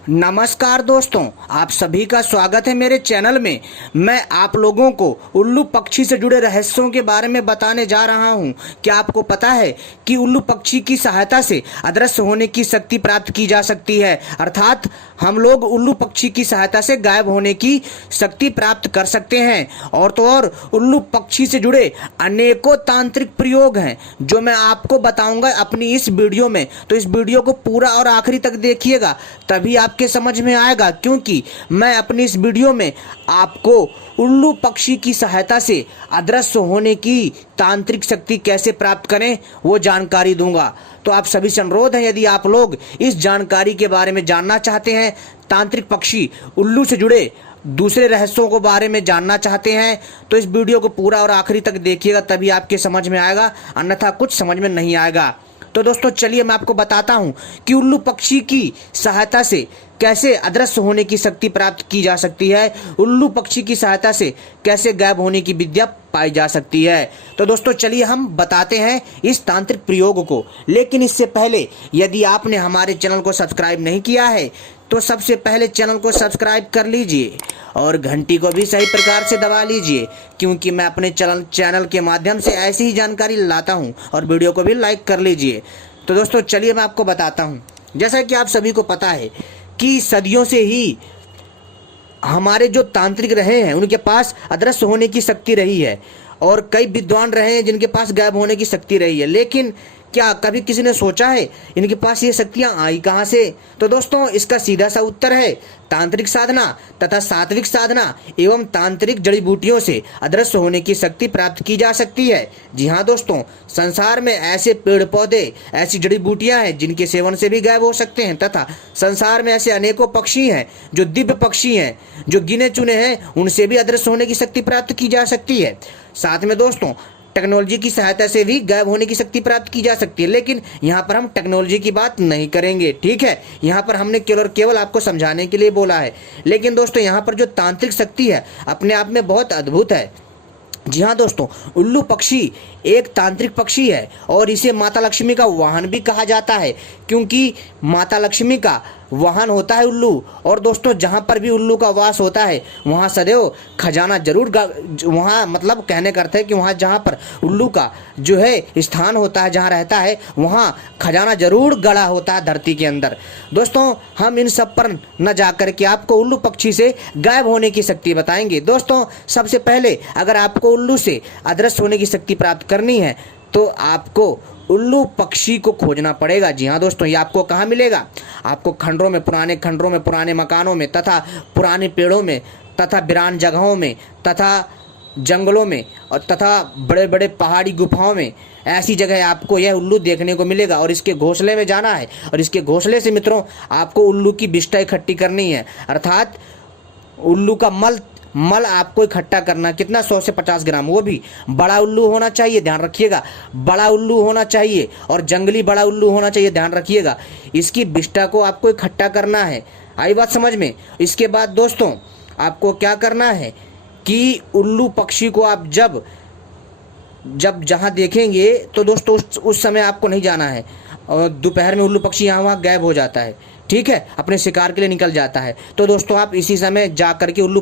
नमस्कार दोस्तों, आप सभी का स्वागत है मेरे चैनल में। मैं आप लोगों को उल्लू पक्षी से जुड़े रहस्यों के बारे में बताने जा रहा हूं। क्या आपको पता है कि उल्लू पक्षी की सहायता से अदृश्य होने की शक्ति प्राप्त की जा सकती है? अर्थात हम लोग उल्लू पक्षी की सहायता से गायब होने की शक्ति प्राप्त कर सकते हैं। और तो और उल्लू पक्षी से जुड़े अनेकों तांत्रिक प्रयोग हैं जो मैं आपको बताऊंगा अपनी इस वीडियो में। तो इस वीडियो को पूरा और आखिरी तक देखिएगा, तभी आपके समझ में आएगा, क्योंकि मैं अपनी इस वीडियो में आपको उल्लू पक्षी की सहायता से अदृश्य होने की तांत्रिक शक्ति कैसे प्राप्त करें वो जानकारी दूंगा। तो आप सभी से अनुरोध है, यदि आप लोग इस जानकारी के बारे में जानना चाहते हैं, तांत्रिक पक्षी उल्लू से जुड़े दूसरे रहस्यों के बारे में जानना चाहते हैं, तो इस वीडियो को पूरा और आखिरी तक देखिएगा, तभी आपके समझ में आएगा, अन्यथा कुछ समझ में नहीं आएगा। तो दोस्तों चलिए मैं आपको बताता हूं कि उल्लू पक्षी की सहायता से कैसे अदृश्य होने की शक्ति प्राप्त की जा सकती है, उल्लू पक्षी की सहायता से कैसे गायब होने की विद्या पाई जा सकती है। तो दोस्तों चलिए हम बताते हैं इस तांत्रिक प्रयोग को। लेकिन इससे पहले यदि आपने हमारे चैनल को सब्सक्राइब नहीं किया है तो सबसे पहले चैनल को सब्सक्राइब कर लीजिए और घंटी को भी सही प्रकार से दबा लीजिए, क्योंकि मैं अपने चैनल के माध्यम से ऐसी ही जानकारी लाता हूं। और वीडियो को भी लाइक कर लीजिए। तो दोस्तों चलिए मैं आपको बताता हूं। जैसा कि आप सभी को पता है कि सदियों से ही हमारे जो तांत्रिक रहे हैं उनके पास अदृश्य होने की शक्ति रही है, और कई विद्वान रहे हैं जिनके पास गायब होने की शक्ति रही है। लेकिन क्या कभी किसी ने सोचा है इनके पास ये शक्तियां आई कहां से? तो दोस्तों इसका सीधा सा उत्तर है तांत्रिक साधना तथा सात्विक साधना एवं तांत्रिक जड़ी बूटियों से अदृश्य होने की शक्ति प्राप्त की जा सकती है। जी हाँ दोस्तों, संसार में ऐसे पेड़ पौधे, ऐसी जड़ी बूटियां हैं जिनके सेवन से भी गायब हो सकते हैं, तथा संसार में ऐसे अनेकों पक्षी हैं जो दिव्य पक्षी हैं, जो गिने चुने हैं, उनसे भी अदृश्य होने की शक्ति प्राप्त की जा सकती है। साथ में दोस्तों टेक्नोलॉजी की सहायता से भी गायब होने की शक्ति प्राप्त की जा सकती है, लेकिन यहाँ पर हम टेक्नोलॉजी की बात नहीं करेंगे, ठीक है। यहाँ पर हमने केवल और केवल आपको समझाने के लिए बोला है। लेकिन दोस्तों यहाँ पर जो तांत्रिक शक्ति है अपने आप में बहुत अद्भुत है। जी हाँ दोस्तों, उल्लू पक्षी एक तांत्रिक पक्षी है और इसे माता लक्ष्मी का वाहन भी कहा जाता है, क्योंकि माता लक्ष्मी का वाहन होता है उल्लू। और दोस्तों जहाँ पर भी उल्लू का वास होता है वहाँ सदैव खजाना जरूर वहाँ मतलब कहने करते हैं कि वहाँ जहाँ पर उल्लू का जो है स्थान होता है, जहाँ रहता है, वहाँ खजाना जरूर गड़ा होता है धरती के अंदर। दोस्तों हम इन सब पर न जाकर के आपको उल्लू पक्षी से गायब होने की शक्ति बताएंगे। दोस्तों सबसे पहले अगर आपको उल्लू से अदृश्य होने की शक्ति प्राप्त करनी है तो आपको उल्लू पक्षी को खोजना पड़ेगा। जी हाँ दोस्तों, ये आपको कहाँ मिलेगा? आपको खंडरों में, पुराने खंडरों में, पुराने मकानों में, तथा पुराने पेड़ों में, तथा वीरान जगहों में, तथा जंगलों में, और तथा बड़े बड़े पहाड़ी गुफाओं में, ऐसी जगह आपको यह उल्लू देखने को मिलेगा। और इसके घोंसले में जाना है, और इसके घोंसले से मित्रों आपको उल्लू की विष्ठा इकट्ठी करनी है, अर्थात उल्लू का मल आपको इकट्ठा करना। कितना? 100 से 50 ग्राम। वो भी बड़ा उल्लू होना चाहिए, ध्यान रखिएगा, बड़ा उल्लू होना चाहिए, और जंगली बड़ा उल्लू होना चाहिए, ध्यान रखिएगा। इसकी विष्ठा को आपको इकट्ठा करना है। आई बात समझ में? इसके बाद दोस्तों आपको क्या करना है कि उल्लू पक्षी को आप जब जहाँ देखेंगे तो दोस्तों उस समय आपको नहीं जाना है। और दोपहर में उल्लू पक्षी यहाँ वहाँ गायब हो जाता है, ठीक है, अपने शिकार के लिए निकल जाता है। तो दोस्तों आप इसी समय जा करके उल्लू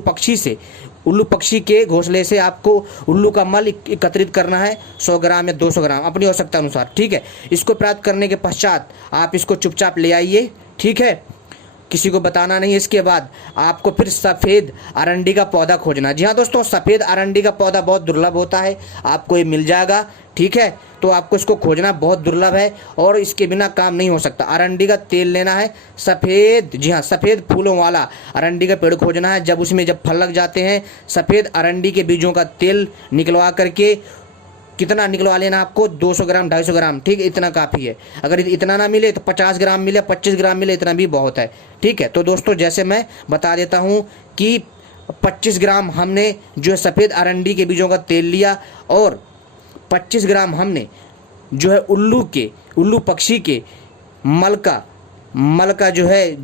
पक्षी के घोंसले से आपको उल्लू का मल एकत्रित करना है, 100 ग्राम या 200 ग्राम अपनी आवश्यकता अनुसार, ठीक है। इसको प्राप्त करने के पश्चात आप इसको चुपचाप ले आइए, ठीक है, किसी को बताना नहीं। इसके बाद आपको फिर सफ़ेद अरंडी का पौधा खोजना। जी हाँ दोस्तों, सफ़ेद अरंडी का पौधा बहुत दुर्लभ होता है, आपको ये मिल जाएगा, ठीक है। तो आपको इसको खोजना बहुत दुर्लभ है और इसके बिना काम नहीं हो सकता। अरंडी का तेल लेना है सफ़ेद, जी हाँ, सफ़ेद फूलों वाला अरंडी का पेड़ खोजना है। जब फल लग जाते हैं, सफ़ेद अरंडी के बीजों का तेल निकलवा करके, कितना निकलवा लेना आपको? 200 ग्राम, 250 ग्राम, ठीक है, इतना काफ़ी है। अगर इतना ना मिले तो 50 ग्राम मिले, 25 ग्राम मिले, इतना भी बहुत है, ठीक है। तो दोस्तों जैसे मैं बता देता हूँ कि 25 ग्राम हमने जो है सफ़ेद अरंडी के बीजों का तेल लिया, और 25 ग्राम हमने जो है उल्लू पक्षी के मल का जो है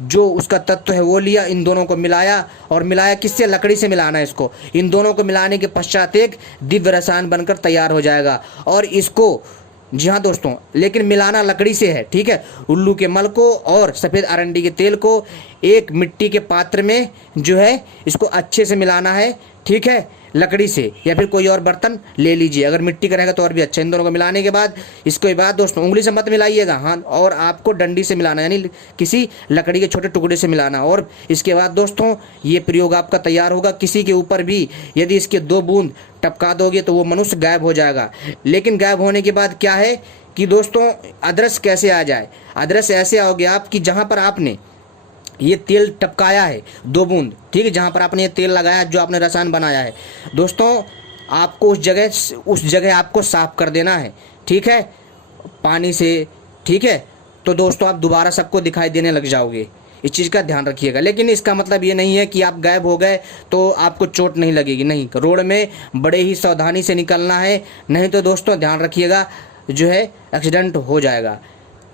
जो उसका तत्व है वो लिया। इन दोनों को मिलाया, और मिलाया किससे? लकड़ी से मिलाना है इसको। इन दोनों को मिलाने के पश्चात एक दिव्य रसायन बनकर तैयार हो जाएगा, और इसको जी हाँ दोस्तों, लेकिन मिलाना लकड़ी से है, ठीक है। उल्लू के मल को और सफ़ेद अरंडी के तेल को एक मिट्टी के पात्र में जो है इसको अच्छे से मिलाना है, ठीक है, लकड़ी से या फिर कोई और बर्तन ले लीजिए। अगर मिट्टी का रहेगा तो और भी अच्छा। इन दोनों को मिलाने के बाद इसके बाद दोस्तों उंगली से मत मिलाइएगा, हाँ, और आपको डंडी से मिलाना, यानी किसी लकड़ी के छोटे टुकड़े से मिलाना। और इसके बाद दोस्तों ये प्रयोग आपका तैयार होगा। किसी के ऊपर भी यदि इसके 2 बूंद टपका दोगे तो वो मनुष्य गायब हो जाएगा। लेकिन गायब होने के बाद क्या है कि दोस्तों अदृश्य कैसे आ जाए? अदृश्य ऐसे आओगे आप कि जहाँ पर आपने ये तेल टपकाया है 2 बूंद, ठीक है, जहाँ पर आपने ये तेल लगाया जो आपने रसायन बनाया है दोस्तों, आपको उस जगह आपको साफ कर देना है, ठीक है, पानी से, ठीक है। तो दोस्तों आप दोबारा सबको दिखाई देने लग जाओगे, इस चीज़ का ध्यान रखिएगा। लेकिन इसका मतलब ये नहीं है कि आप गायब हो गए तो आपको चोट नहीं लगेगी, नहीं, रोड में बड़े ही सावधानी से निकलना है, नहीं तो दोस्तों ध्यान रखिएगा जो है एक्सीडेंट हो जाएगा,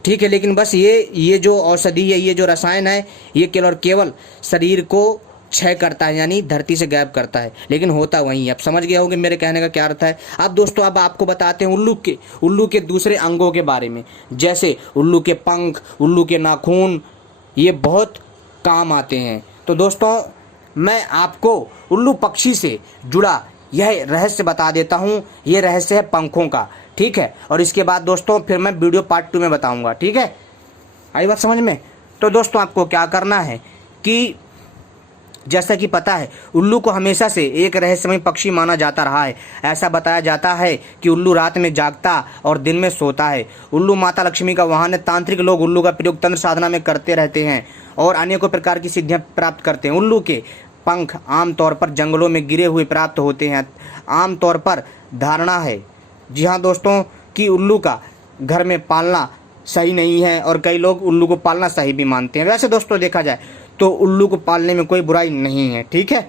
ठीक है। लेकिन बस ये जो औषधि है, ये जो रसायन है, ये केवल और केवल शरीर को क्षय करता है, यानी धरती से गायब करता है, लेकिन होता वहीं। आप समझ गए होंगे मेरे कहने का क्या अर्थ है। अब दोस्तों अब आपको बताते हैं उल्लू के दूसरे अंगों के बारे में, जैसे उल्लू के पंख, उल्लू के नाखून, ये बहुत काम आते हैं। तो दोस्तों मैं आपको उल्लू पक्षी से जुड़ा यह रहस्य बता देता हूँ। ये रहस्य है पंखों का, ठीक है। और इसके बाद दोस्तों फिर मैं वीडियो पार्ट 2 में बताऊंगा, ठीक है। आई बात समझ में? तो दोस्तों आपको क्या करना है कि जैसा कि पता है उल्लू को हमेशा से एक रहस्यमय पक्षी माना जाता रहा है। ऐसा बताया जाता है कि उल्लू रात में जागता और दिन में सोता है। उल्लू माता लक्ष्मी का वाहन है। तांत्रिक लोग उल्लू का प्रयोग तंत्र साधना में करते रहते हैं और अनेकों प्रकार की सिद्धियां प्राप्त करते हैं। उल्लू के पंख आमतौर पर जंगलों में गिरे हुए प्राप्त होते हैं। आमतौर पर धारणा है, जी हाँ दोस्तों, कि उल्लू का घर में पालना सही नहीं है और कई लोग उल्लू को पालना सही भी मानते हैं। वैसे दोस्तों देखा जाए तो उल्लू को पालने में कोई बुराई नहीं है, ठीक है,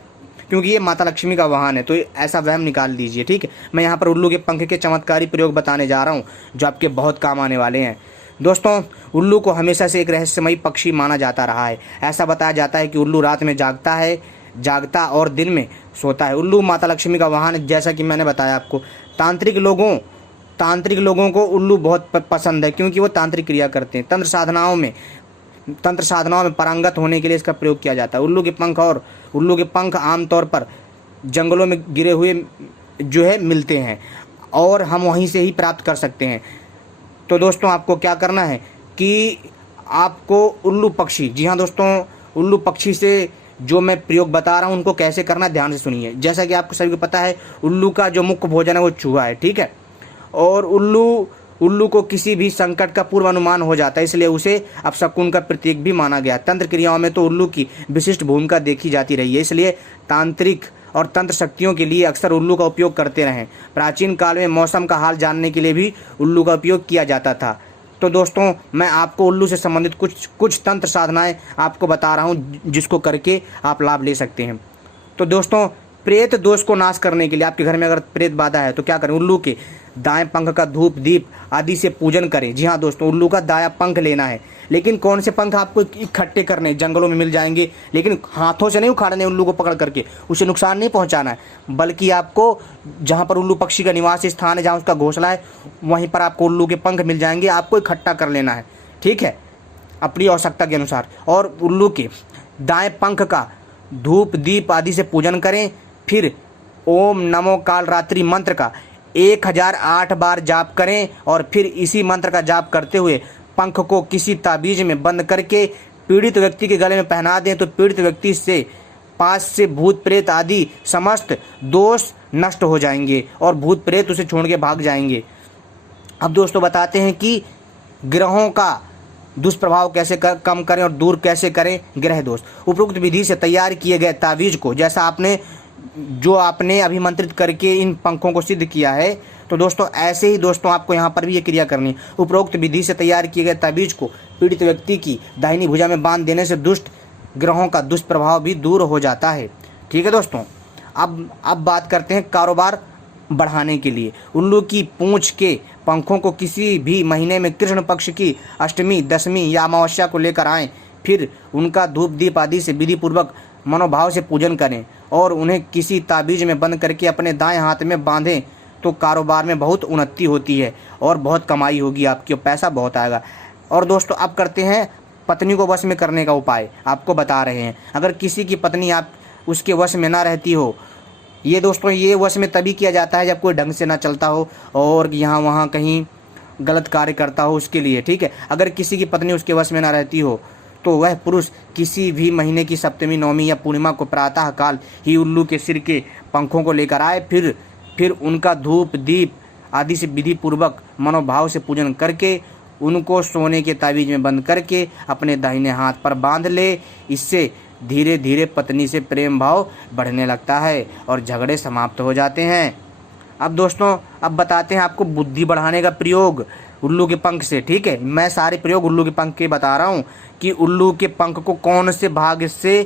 क्योंकि ये माता लक्ष्मी का वाहन है, तो ऐसा वहम निकाल दीजिए, ठीक है। मैं यहाँ पर उल्लू के पंख के चमत्कारी प्रयोग बताने जा रहा हूँ जो आपके बहुत काम आने वाले हैं। दोस्तों उल्लू को हमेशा से एक रहस्यमयी पक्षी माना जाता रहा है। ऐसा बताया जाता है कि उल्लू रात में जागता और दिन में सोता है। उल्लू माता लक्ष्मी का वाहन है, जैसा कि मैंने बताया आपको। तांत्रिक लोगों को उल्लू बहुत पसंद है क्योंकि वो तांत्रिक क्रिया करते हैं। तंत्र साधनाओं में पारंगत होने के लिए इसका प्रयोग किया जाता है। उल्लू के पंख आमतौर पर जंगलों में गिरे हुए जो है मिलते हैं और हम वहीं से ही प्राप्त कर सकते हैं। तो दोस्तों आपको क्या करना है कि आपको उल्लू पक्षी, जी हाँ दोस्तों, उल्लू पक्षी से जो मैं प्रयोग बता रहा हूँ उनको कैसे करना है ध्यान से सुनिए। जैसा कि आपको सभी को पता है उल्लू का जो मुख्य भोजन है वो चूहा है, ठीक है। और उल्लू को किसी भी संकट का पूर्वानुमान हो जाता है, इसलिए उसे अपशकुन का प्रतीक भी माना गया। तंत्र क्रियाओं में तो उल्लू की विशिष्ट भूमिका देखी जाती रही है, इसलिए तांत्रिक और तंत्र शक्तियों के लिए अक्सर उल्लू का उपयोग करते रहे। प्राचीन काल में मौसम का हाल जानने के लिए भी उल्लू का उपयोग किया जाता था। तो दोस्तों मैं आपको उल्लू से संबंधित कुछ तंत्र साधनाएं आपको बता रहा हूं जिसको करके आप लाभ ले सकते हैं। तो दोस्तों प्रेत दोष को नाश करने के लिए आपके घर में अगर प्रेत बाधा है तो क्या करें, उल्लू के दाएं पंख का धूप दीप आदि से पूजन करें। जी हाँ दोस्तों, उल्लू का दायां पंख लेना है, लेकिन कौन से पंख आपको इकट्ठे करने, जंगलों में मिल जाएंगे, लेकिन हाथों से नहीं उखाड़ने उल्लू को पकड़ करके, उसे नुकसान नहीं पहुंचाना है, बल्कि आपको जहां पर उल्लू पक्षी का निवास स्थान है, जहां उसका घोंसला है, वहीं पर आपको उल्लू के पंख मिल जाएंगे, आपको इकट्ठा कर लेना है, ठीक है, अपनी आवश्यकता के अनुसार। और उल्लू के दाएं पंख का धूप दीप आदि से पूजन करें। फिर ओम नमो काल रात्रि मंत्र का 1008 बार जाप करें और फिर इसी मंत्र का जाप करते हुए पंख को किसी ताबीज में बंद करके पीड़ित व्यक्ति के गले में पहना दें तो पीड़ित व्यक्ति से पास से भूत प्रेत आदि समस्त दोष नष्ट हो जाएंगे और भूत प्रेत उसे छोड़ के भाग जाएंगे। अब दोस्तों बताते हैं कि ग्रहों का दुष्प्रभाव कैसे कम करें और दूर कैसे करें ग्रह दोष। उपरोक्त विधि से तैयार किए गए ताबीज को जैसा आपने अभिमंत्रित करके इन पंखों को सिद्ध किया है, तो दोस्तों ऐसे ही दोस्तों आपको यहाँ पर भी ये क्रिया करनी है। उपरोक्त विधि से तैयार किए गए ताबीज को पीड़ित व्यक्ति की दाहिनी भुजा में बांध देने से दुष्ट ग्रहों का दुष्प्रभाव भी दूर हो जाता है, ठीक है दोस्तों। अब बात करते हैं कारोबार बढ़ाने के लिए। उल्लू की पूंछ के पंखों को किसी भी महीने में कृष्ण पक्ष की अष्टमी दशमी या अमावस्या को लेकर आएँ, फिर उनका धूप दीप आदि से विधि पूर्वक मनोभाव से पूजन करें और उन्हें किसी ताबीज में बंद करके अपने दाएं हाथ में बांधें तो कारोबार में बहुत उन्नति होती है और बहुत कमाई होगी आपकी और पैसा बहुत आएगा। और दोस्तों अब करते हैं पत्नी को वश में करने का उपाय, आपको बता रहे हैं। अगर किसी की पत्नी आप उसके वश में ना रहती हो, ये दोस्तों ये वश में तभी किया जाता है जब कोई ढंग से ना चलता हो और यहाँ वहाँ कहीं गलत कार्य करता हो, उसके लिए, ठीक है। अगर किसी की पत्नी उसके वश में ना रहती हो तो वह पुरुष किसी भी महीने की सप्तमी, नवमी या पूर्णिमा को प्रातः काल ही उल्लू के सिर के पंखों को लेकर आए, फिर उनका धूप दीप आदि से विधि पूर्वक मनोभाव से पूजन करके उनको सोने के ताबीज में बंद करके अपने दाहिने हाथ पर बांध ले। इससे धीरे धीरे पत्नी से प्रेम भाव बढ़ने लगता है और झगड़े समाप्त हो जाते हैं। अब दोस्तों अब बताते हैं आपको बुद्धि बढ़ाने का प्रयोग उल्लू के पंख से, ठीक है। मैं सारे प्रयोग उल्लू के पंख के बता रहा हूँ कि उल्लू के पंख को कौन से भाग से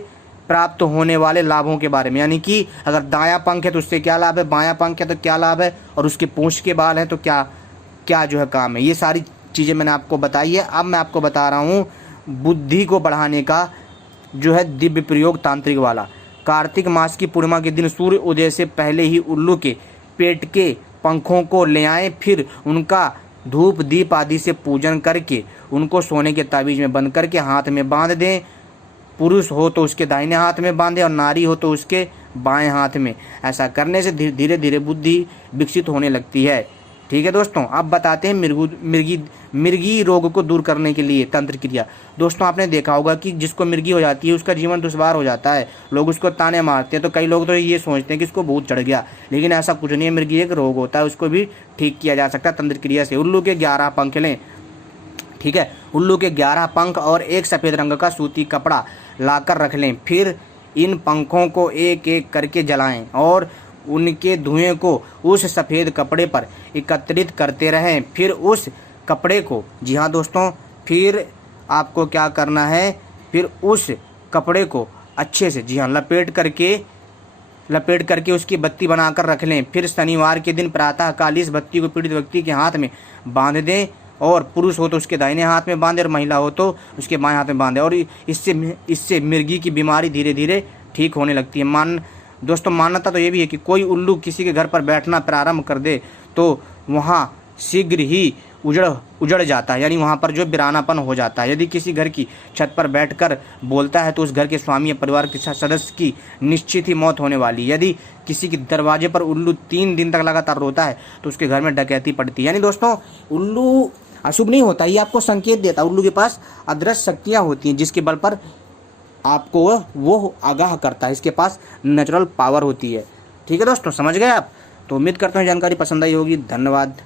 प्राप्त होने वाले लाभों के बारे में, यानी कि अगर दायां पंख है तो उससे क्या लाभ है, बायां पंख है तो क्या लाभ है, और उसके पूंछ के बाल है तो क्या क्या जो है काम है। ये सारी चीज़ें मैंने आपको बताई है। अब मैं आपको बता रहा हूँ बुद्धि को बढ़ाने का जो है दिव्य प्रयोग तांत्रिक वाला। कार्तिक मास की पूर्णिमा के दिन सूर्य उदय से पहले ही उल्लू के पेट के पंखों को ले आएं, फिर उनका धूप दीप आदि से पूजन करके उनको सोने के ताबीज में बंद करके हाथ में बांध दें। पुरुष हो तो उसके दाहिने हाथ में बांधे और नारी हो तो उसके बाएं हाथ में। ऐसा करने से धीरे धीरे बुद्धि विकसित होने लगती है, ठीक है दोस्तों। अब बताते हैं मिर्गी रोग को दूर करने के लिए तंत्र क्रिया। दोस्तों आपने देखा होगा कि जिसको मिर्गी हो जाती है उसका जीवन दुश्वार हो जाता है, लोग उसको ताने मारते हैं, तो कई लोग तो ये सोचते हैं कि इसको भूत चढ़ गया, लेकिन ऐसा कुछ नहीं है। मिर्गी एक रोग होता है, उसको भी ठीक किया जा सकता है तंत्र क्रिया से। उल्लू के 11 पंख लें, ठीक है। उल्लू के 11 पंख और एक सफ़ेद रंग का सूती कपड़ा लाकर रख लें, फिर इन पंखों को एक एक करके जलाएं और उनके धुएं को उस सफ़ेद कपड़े पर एकत्रित करते रहें। फिर उस कपड़े को, जी हाँ दोस्तों, फिर आपको क्या करना है, फिर उस कपड़े को अच्छे से, जी हाँ, लपेट करके उसकी बत्ती बनाकर रख लें। फिर शनिवार के दिन प्रातः काल इस बत्ती को पीड़ित व्यक्ति के हाथ में बांध दें, और पुरुष हो तो उसके दाहिने हाथ में बांधे और महिला हो तो उसके बाएं हाथ में बांधे, और इससे मिर्गी की बीमारी धीरे धीरे ठीक होने लगती है। दोस्तों मान्यता तो ये भी है कि कोई उल्लू किसी के घर पर बैठना प्रारंभ कर दे तो वहाँ शीघ्र ही उजड़ जाता है, यानी वहाँ पर जो बिरानापन हो जाता है। यदि किसी घर की छत पर बैठकर बोलता है तो उस घर के स्वामी या परिवार के सदस्य की निश्चित ही मौत होने वाली है। यदि किसी के दरवाजे पर उल्लू 3 दिन तक लगातार रोता है तो उसके घर में डकैती पड़ती है। यानी दोस्तों उल्लू अशुभ नहीं होता, ये आपको संकेत देता है। उल्लू के पास अदृश्य शक्तियाँ होती हैं जिसके बल पर आपको वो आगाह करता है, इसके पास नेचुरल पावर होती है, ठीक है दोस्तों, समझ गए आप। तो उम्मीद करता हूँ जानकारी पसंद आई होगी। धन्यवाद।